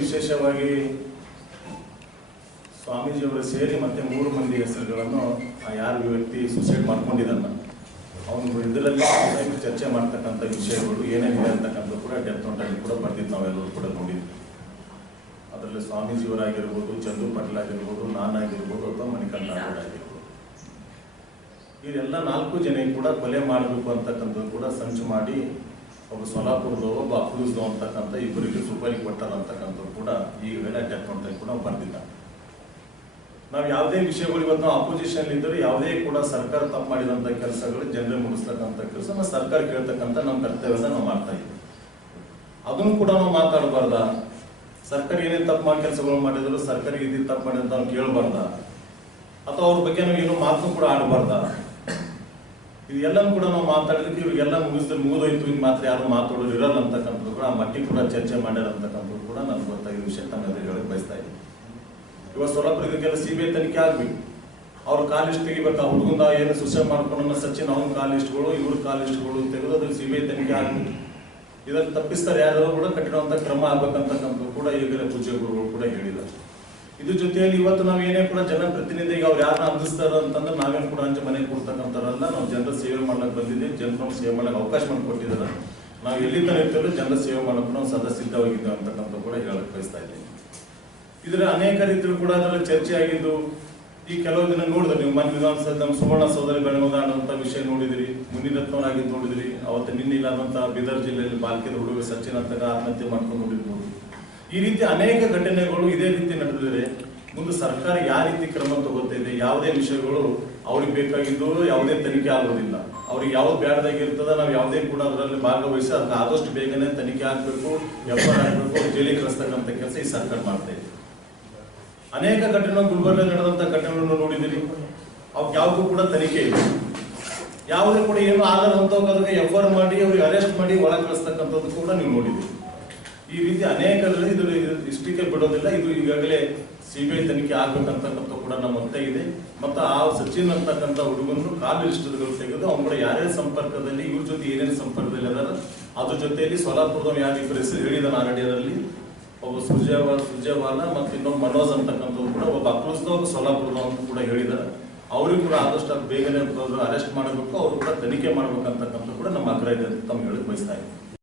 ವಿಶೇಷವಾಗಿ ಸ್ವಾಮೀಜಿಯವರು ಸೇರಿ ಮತ್ತೆ ಮೂರು ಮಂದಿ ಹೆಸರುಗಳನ್ನು ಯಾರು ವ್ಯಕ್ತಿ ಸುಸೈಡ್ ಮಾಡ್ಕೊಂಡಿದ್ದಾನ, ಅವನು ಇದರಲ್ಲಿ ಚರ್ಚೆ ಮಾಡ್ತಕ್ಕಂಥ ವಿಷಯಗಳು ಏನೇನಿದೆ ಅಂತಕ್ಕಂಥ ಕೂಡ ಡೆತ್ ನೋಟಲ್ಲಿ ಕೂಡ ಬರ್ತಿದ್ದು ನಾವೆಲ್ಲರೂ ಕೂಡ ನೋಡಿದ್ವಿ. ಅದರಲ್ಲಿ ಸ್ವಾಮೀಜಿಯವರಾಗಿರ್ಬೋದು ಚಂದು ಪಟೇಲ್ ಆಗಿರ್ಬೋದು ನಾನಾಗಿರ್ಬೋದು ಅಥವಾ ಮಣಿಕಂಠ ಆಗಿರ್ಬೋದು. ಇವರೆಲ್ಲ ನಾಲ್ಕು ಜನ ಕೂಡ ಕೊಲೆ ಮಾಡಬೇಕು ಅಂತಕ್ಕಂಥದ್ದು ಕೂಡ ಸಂಚು ಮಾಡಿ ಒಬ್ಬ ಸೊಲಾಪುರದವ ಒಬ್ಬ ಅಕ್ಲೂಸ್ದವ ಅಂತಕ್ಕಂಥ ಇಬ್ಬರಿಗೆ ಸುಪಾರಿ ಕೊಟ್ಟಾರ ಕೂಡ ಈಗಾಗಲೇ ಅಟ್ಯಾಕ್ ಮಾಡ್ತಾ ಕೂಡ ಬರ್ದಿಲ್ಲ ನಾವು ಯಾವುದೇ ವಿಷಯಗಳು ಇವತ್ತು ನಾವು ಅಪೋಸಿಷನ್ ಇದ್ದರೂ ಯಾವುದೇ ಕೂಡ ಸರ್ಕಾರ ತಪ್ಪು ಮಾಡಿದಂಥ ಕೆಲಸಗಳು ಜನರೇ ಮುಗಿಸ್ತಕ್ಕಂಥ ಕೆಲಸ ನಾವು ಸರ್ಕಾರ ಕೇಳ್ತಕ್ಕಂಥ ನಮ್ಮ ಕರ್ತವ್ಯನ ನಾವು ಮಾಡ್ತಾ ಇದ್ದೀವಿ. ಅದನ್ನು ಕೂಡ ನಾವು ಮಾತಾಡಬಾರ್ದ? ಸರ್ಕಾರ ಏನೇನು ತಪ್ಪು ಮಾಡಿ ಕೆಲಸಗಳು ಮಾಡಿದ್ರು ಸರ್ಕಾರ ಇದು ತಪ್ಪು ಮಾಡಿದಂತ ನಾವು ಕೇಳಬಾರ್ದ? ಅಥವಾ ಅವ್ರ ಬಗ್ಗೆ ನಾವು ಏನೋ ಮಾತು ಕೂಡ ಆಡಬಾರ್ದ? ಇದೆಲ್ಲನೂ ಕೂಡ ನಾವು ಮಾತಾಡಿದಕ್ಕೆ ಇವರಿಗೆಲ್ಲ ಮುಗಿಸಿದ್ರೆ ಮುಗಿದೋಯ್ತು ಇನ್ನು ಮಾತ್ರ ಯಾರು ಮಾತಾಡೋರು ಇರಲ್ಲ ಅಂತಕ್ಕಂಥದ್ದು ಕೂಡ ಆ ಕೂಡ ಚರ್ಚೆ ಮಾಡ್ಯಾರ ಅಂತಕ್ಕಂಥದ್ದು ಕೂಡ ನನಗೆ ಗೊತ್ತಾಗಿ ವಿಷಯ ತಮ್ಮ ಎದುರು ಹೇಳಕ್ ಬಯಸ್ತಾ ಇದ್ದೀನಿ. ಇವತ್ತು ಸೊಲ್ಲಾಪುರ ಇದಕ್ಕೆಲ್ಲ ಸಿ ಬಿ ಐ ತನಿಖೆ ಆಗ್ಬೇಕು ಅವ್ರ ಕಾಲಿಸ್ಟ್ ತೆಗಿಬೇಕು? ಆ ಹುಡುಗಂದ ಏನು ಸುಸೈಡ್ ಮಾಡ್ಕೊಂಡು ಸಚಿನ್ ಅವನ ಕಾಲಿಸ್ಟ್ಗಳು ಇವ್ರ ಕಾಲಿಸ್ಟ್ಗಳು ತೆಗೆದು ಅದ್ರಲ್ಲಿ ಸಿ ಬಿ ಐ ತನಿಖೆ ಆಗ್ಬೇಕು ಇದನ್ನು ತಪ್ಪಿಸ್ತಾರೆ ಯಾರು ಕೂಡ ಕಠಿಣವಂತ ಕ್ರಮ ಆಗ್ಬೇಕಂತಕ್ಕಂಥದ್ದು ಕೂಡ ಈಗಲೇ ಪೂಜ್ಯ ಗುರುಗಳು ಕೂಡ ಹೇಳಿದ್ದಾರೆ. ಇದ್ರ ಜೊತೆಯಲ್ಲಿ ಇವತ್ತು ನಾವು ಏನೇ ಕೂಡ ಜನಪ್ರತಿನಿಧಿಗೆ ಅವ್ರು ಯಾರನ್ನ ಅಂದಿಸ್ತಾರ ಅಂತಂದ್ರೆ ನಾವೇನು ಕೂಡ ಅಂಚೆ ಮನೆಗೆ ಕೊಡ್ತಕ್ಕಂಥವ್ರಲ್ಲ ನಾವು ಜನರ ಸೇವೆ ಮಾಡಕ್ ಬಂದಿದ್ದೀವಿ ಜನರ ಸೇವೆ ಮಾಡಕ್ ಅವಕಾಶ ಮಾಡಿಕೊಟ್ಟಿದ್ದಾರೆ. ನಾವು ಎಲ್ಲಿಂದ ಇರ್ತೇವೆ ಜನರ ಸೇವೆ ಮಾಡಕ್ ನಾವು ಸದಾ ಸಿದ್ಧವಾಗಿದ್ದೇವೆ ಅಂತಕ್ಕಂಥ ಕೂಡ ಹೇಳಕ್ ಬಯಸ್ತಾ ಇದ್ದೀನಿ. ಇದ್ರ ಅನೇಕ ರೀತಿಯಲ್ಲಿ ಕೂಡ ಅದರಲ್ಲಿ ಚರ್ಚೆ ಆಗಿದ್ದು, ಈ ಕೆಲವು ದಿನ ನೋಡಿದ್ರೆ ನೀವು ಮನೆ ವಿಧಾನಸಭೆ ನಮ್ಮ ಸುವರ್ಣ ಸೋದರಿ ಬೆಳಗುದಾಣ ವಿಷಯ ನೋಡಿದಿರಿ ಮುನಿರತ್ನವರಾಗಿ ನೋಡಿದಿರಿ, ಅವತ್ತು ನಿನ್ನೆ ಇಲ್ಲದಂತ ಬೀದರ್ ಜಿಲ್ಲೆಯಲ್ಲಿ ಬಾಲ್ಕಿದ ಹುಡುಗ ಸಚಿನ್ ಅಂತ ಆತ್ಮಹತ್ಯೆ ಮಾಡ್ಕೊಂಡು ನೋಡಿರ್ಬೋದು. ಈ ರೀತಿ ಅನೇಕ ಘಟನೆಗಳು ಇದೇ ರೀತಿ ನಡೆದಿದೆ ಮುಂದೆ ಸರ್ಕಾರ ಯಾವ ರೀತಿ ಕ್ರಮ ತಗೋತಿದೆ, ಯಾವುದೇ ವಿಷಯಗಳು ಅವ್ರಿಗೆ ಬೇಕಾಗಿದ್ದು ಯಾವುದೇ ತನಿಖೆ ಆಗೋದಿಲ್ಲ. ಅವ್ರಿಗೆ ಯಾವ್ದು ಬೇಡದಾಗಿರ್ತದ ನಾವು ಯಾವುದೇ ಕೂಡ ಅದರಲ್ಲಿ ಭಾಗವಹಿಸಿ ಅದನ್ನ ಆದಷ್ಟು ಬೇಗನೆ ತನಿಖೆ ಆಗ್ಬೇಕು ಎಫ್ ಐ ಆಗ್ಬೇಕು ಜೈಲಿಗೆ ಕಳಿಸ್ತಕ್ಕಂಥ ಕೆಲಸ ಈ ಸರ್ಕಾರ ಮಾಡ್ತಾ ಇದೆ. ಅನೇಕ ಘಟನೆ ಗುಲ್ಬರ್ಗ ನಡೆದಂತ ಘಟನೆಗಳನ್ನು ನೋಡಿದಿರಿ ಅವ್ರಿಗೆ ಯಾವ್ದು ಕೂಡ ತನಿಖೆ ಇಲ್ಲ. ಯಾವುದೇ ಕೂಡ ಏನು ಅಂತ ಎಫ್ ಆರ್ ಮಾಡಿ, ಅವ್ರಿಗೆ ಅರೆಸ್ಟ್ ಮಾಡಿ, ಒಳಗೆ ಕಳಿಸ್ತಕ್ಕಂಥದ್ದು ಕೂಡ ನೀವು ನೋಡಿದಿರಿ ಈ ರೀತಿ ಅನೇಕ ಇದು ಇಷ್ಟಕ್ಕೆ ಬಿಡೋದಿಲ್ಲ. ಇದು ಈಗಾಗಲೇ ಸಿಬಿಐ ತನಿಖೆ ಆಗ್ಬೇಕಂತಕ್ಕಂಥ ಕೂಡ ನಮ್ಮ ಇದೆ. ಮತ್ತು ಆ ಸಚಿನ್ ಅಂತಕ್ಕಂಥ ಹುಡುಗನನ್ನು ಕಾಲು ಇಷ್ಟಗಳು ತೆಗೆದು ಅವ್ನ ಯಾರ್ಯಾರ ಸಂಪರ್ಕದಲ್ಲಿ, ಇವ್ರ ಜೊತೆ ಏನೇನು ಸಂಪರ್ಕದಲ್ಲಿ ಅದಾರ, ಅದ್ರ ಜೊತೆಯಲ್ಲಿ ಸೋಲಾಪುರದ ಇಬ್ಬರು ಹೆಸರು ಹೇಳಿದಾನೆ ಆಲ್ರೆಡಿ ಒಬ್ಬ ಸುಜಯವಾಲ ಸುಜಯವಾಲ ಮತ್ತು ಇನ್ನೊಬ್ಬ ಮನೋಜ್ ಅಂತಕ್ಕಂಥವ್ರು ಕೂಡ ಒಬ್ಬ ಅಕ್ಲೂಸ್ದ ಒಬ್ಬ ಸೋಲಾಪುರದ ಅಂತ ಕೂಡ ಹೇಳಿದ್ದಾರೆ ಅವ್ರಿಗೂ ಕೂಡ ಆದಷ್ಟು ಬೇಗನೆ ಅರೆಸ್ಟ್ ಮಾಡಬೇಕು, ಅವರು ಕೂಡ ತನಿಖೆ ಮಾಡ್ಬೇಕಂತಕ್ಕಂಥ ಕೂಡ ನಮ್ಮ ಆಗ್ರಹ ಇದೆ ತಮ್ಮ ಹೇಳಕ್ ಬಯಸ್ತಾ ಇದ್ದೀನಿ.